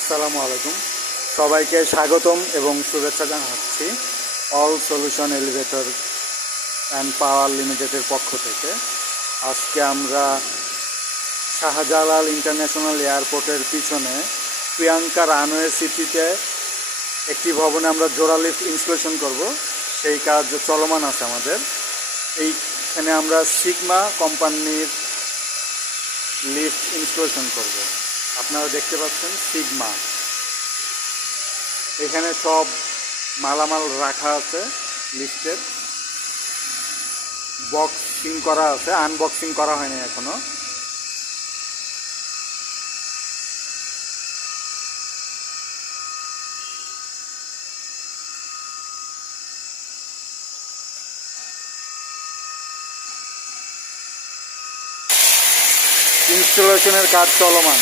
আসসালামু আলাইকুম, সবাইকে স্বাগতম এবং শুভেচ্ছা জানাচ্ছি all solution elevator and power লিমিটেডের পক্ষ থেকে। আজকে আমরা শাহজালাল ইন্টারন্যাশনাল এয়ারপোর্টের পিছনে প্রিয়াঙ্কা রানওয়ে সিটিতে একটি ভবনে আমরা জোড়া লিফট ইনস্টলেশন করব, সেই কাজ চলমান আছে আমাদের। এইখানে আমরা সিগমা কোম্পানির লিফট ইনস্টলেশন করব। আপনারা দেখতে পাচ্ছেন সিগমা, এখানে সব মালামাল রাখা আছে, লিফটের বক্সিং করা আছে, আনবক্সিং করা হয়নি এখনো। ইনস্টলেশনের কাজ চলমান।